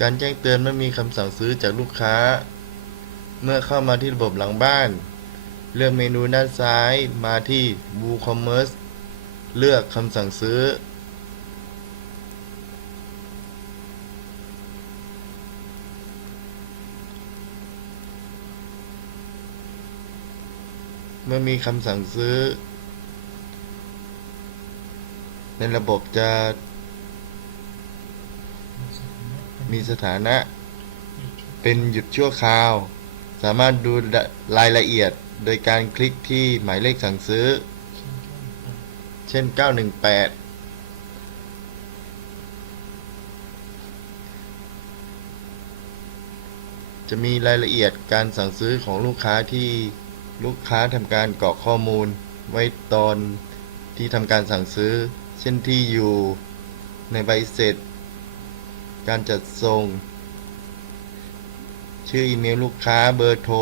การแจ้งเตือนเมื่อมีคำสั่งซื้อจากลูกค้า เมื่อเข้ามาที่ระบบหลังบ้าน เลือกเมนูด้านซ้ายมาที่ WooCommerce เลือกคำสั่งซื้อ เมื่อมีคำสั่งซื้อ ในระบบจะ มีสถานะ เป็นหยุดชั่วคราว สามารถดูรายละเอียดโดยการคลิกที่หมายเลขสั่งซื้อ เช่น 918จะมีรายละเอียดการสั่งซื้อของลูกค้าที่ลูกค้าทำการกรอกข้อมูล ไว้ตอนที่ทำการสั่งซื้อ เช่นที่อยู่ในใบเสร็จ การจัดส่ง ชื่ออีเมลลูกค้าเบอร์โทร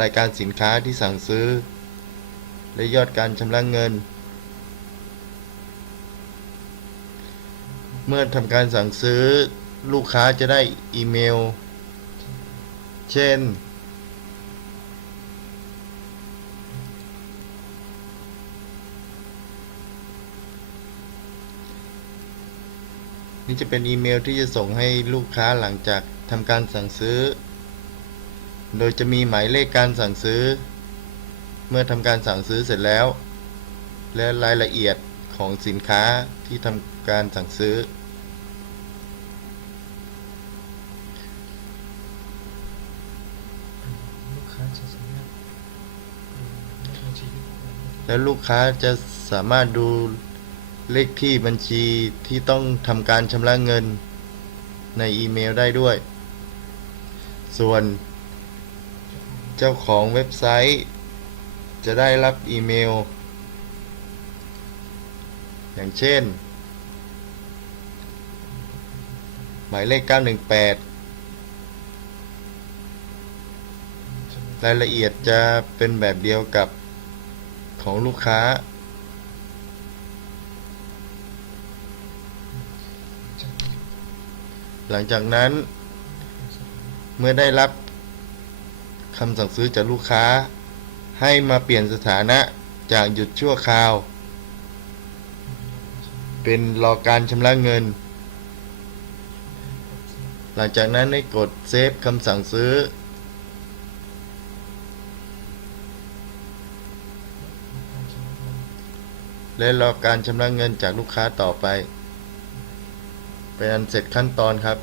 รายการสินค้าที่สั่งซื้อ และยอดการชำระเงิน เมื่อทำการสั่งซื้อลูกค้าจะได้อีเมล เช่น นี่จะเป็นอีเมลที่จะส่งให้ลูกค้าหลังจากทำการสั่งซื้อ โดยจะมีหมายเลขการสั่งซื้อ เมื่อทำการสั่งซื้อเสร็จแล้ว และรายละเอียดของสินค้าที่ทำการสั่งซื้อ แล้วลูกค้าจะสามารถดู เลขที่บัญชีที่ต้องทำการชำระเงินในอีเมลได้ด้วย ส่วนเจ้าของเว็บไซต์ จะได้รับอีเมล อย่างเช่น หมายเลข 918 รายละเอียดจะเป็นแบบเดียวกับของลูกค้า หลังจากนั้น เมื่อได้รับคำสั่งซื้อจากลูกค้า ให้มาเปลี่ยนสถานะจากหยุดชั่วคราว เป็นรอการชำระเงิน หลังจากนั้นให้กดเซฟคำสั่งซื้อ และรอการชำระเงินจากลูกค้าต่อไป เป็นอันเสร็จขั้นตอนครับ